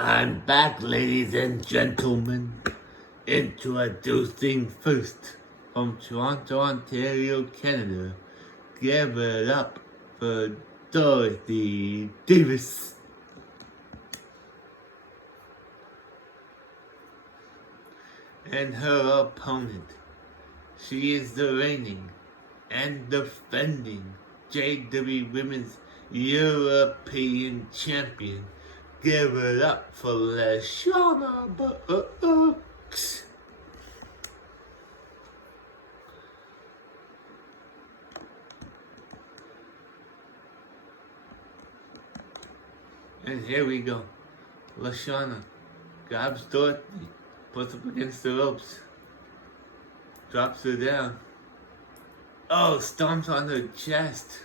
I'm back, ladies and gentlemen. Introducing first from Toronto, Ontario, Canada. Give it up for Dorothy Davis. And her opponent. She is the reigning and defending JWE Women's European Champion. Give it up for Lashana Brooks. And here we go. Lashana grabs Dorothy, puts up against the ropes, drops her down. Oh, stomps on her chest.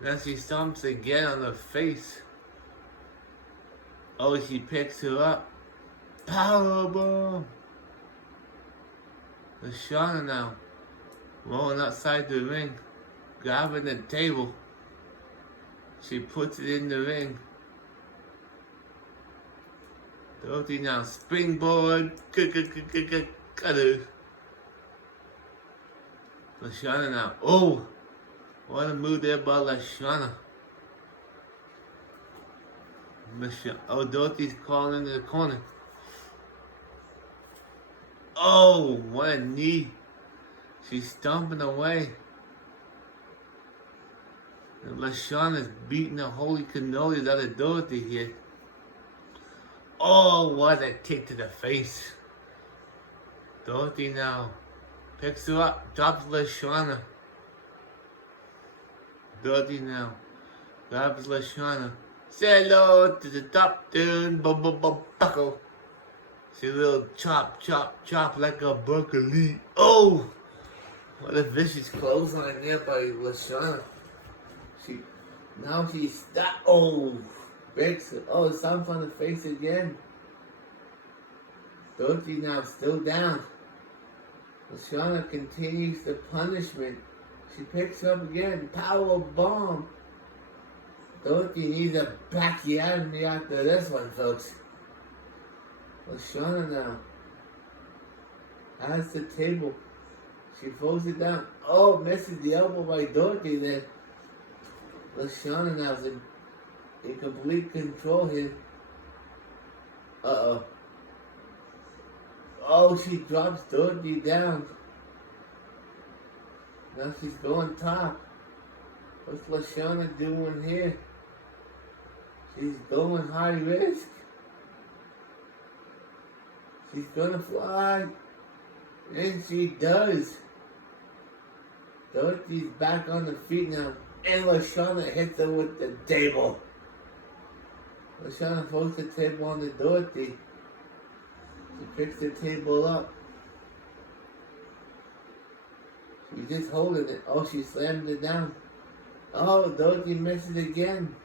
Then she stomps again on her face. Oh, she picks her up. Powerbomb! Lashana now rolling outside the ring, grabbing the table. She puts it in the ring. Dorothy now springboard cutter. Lashana now. Oh! What a move there by Lashana. Oh, Dorothy's calling into the corner. Oh, what a knee. She's stomping away. And Lashana's beating the holy cannolis out of Dorothy here. Oh, what a kick to the face. Dorothy now picks her up, drops Lashana. Dorothy now grabs Lashana. Say hello to the top turn, buckle. She little chop like a broccoli. Oh! What a vicious clothesline there by Lashana. Now she's stuck. Oh! Breaks it. Oh, stomps on the face again. Dorothy now still down. Lashana continues the punishment. She picks up again. Power bomb. Dorothy needs a backyard after this one, folks. Lashana now has the table. She throws it down. Oh, misses the elbow by Dorothy there. Lashana now is in complete control here. Uh-oh. Oh, she drops Dorothy down. Now she's going top. What's Lashana doing here? She's going high risk. She's gonna fly. And she does. Dorothy's back on the feet now. And Lashana hits her with the table. Lashana throws the table on the Dorothy. She picks the table up. She's just holding it. Oh, she slammed it down. Oh, Dorothy misses again.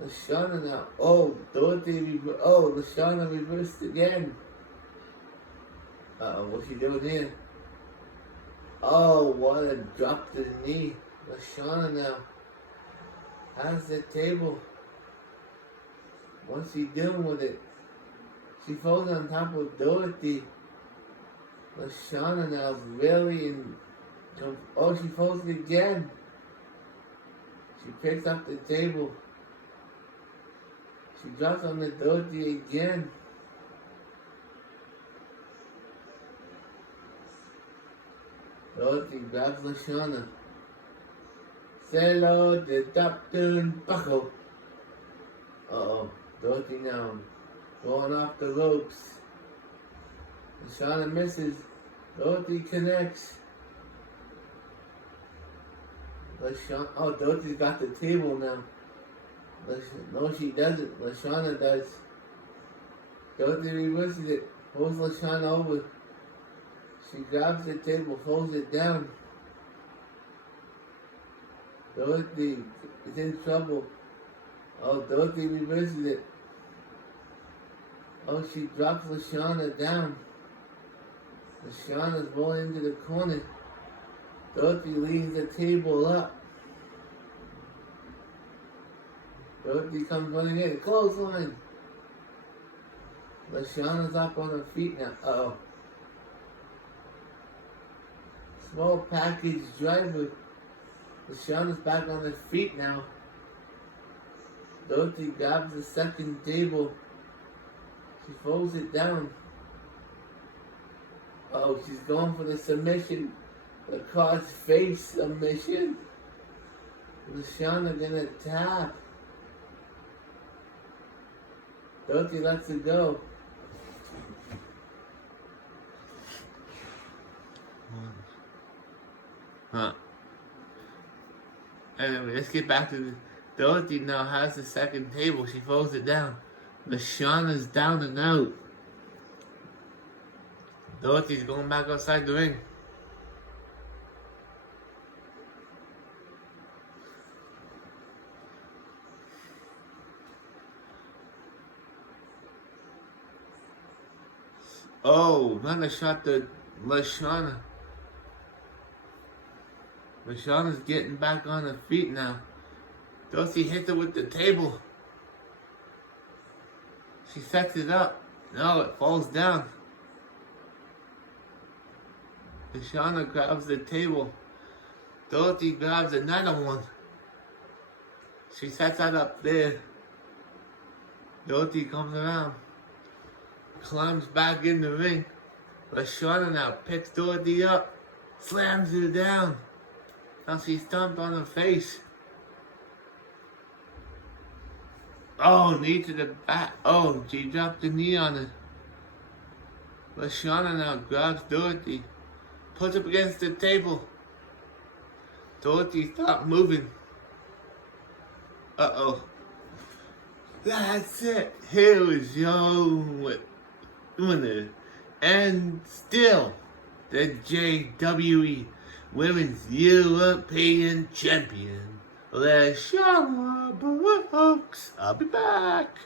Lashana now. Oh, Lashana reversed again. Uh-oh, what's she doing here? Oh, what a drop to the knee. Lashana now has the table. What's she doing with it? She falls on top of Dorothy. Lashana now is really in... Oh, she falls again. She picks up the table. She drops on the Dorothy again. Dorothy grabs Lashana. Say hello to Dr. Buckle. Uh-oh. Dorothy now going off the ropes. Lashana misses. Dorothy connects. Oh, Dorothy's got the table now. No, she doesn't. Lashana does. Dorothy reverses it. Pulls Lashana over. She grabs the table, throws it down. Dorothy is in trouble. Oh, Dorothy reverses it. Oh, she drops Lashana down. Lashana's rolling into the corner. Dorothy leaves the table up. Dorothy comes running in. Clothesline. LaShawna's up on her feet now. Uh-oh. Small package driver. LaShawna's back on her feet now. Dorothy grabs the second table. She folds it down. Oh, she's going for the submission. The car's face submission. LaShawna gonna tap. Dorothy lets it go. Huh. Anyway, let's get back to the... Dorothy now has the second table. She folds it down. LaShawna's down and out. Dorothy's going back outside the ring. Oh, another shot to LaShawna. LaShawna's getting back on her feet now. Dorothy hits her with the table. She sets it up. No, it falls down. LaShawna grabs the table. Dorothy grabs another one. She sets that up there. Dorothy comes around. Climbs back in the ring. LaShawna now picks Dorothy up. Slams her down. Now she stomped on her face. Oh, knee to the back. Oh, she dropped the knee on her. LaShawna now grabs Dorothy. Puts up against the table. Dorothy stopped moving. Uh-oh. That's it. Here is your winner. And still, the JWE Women's European Champion, LaShawna Brooks. I'll be back.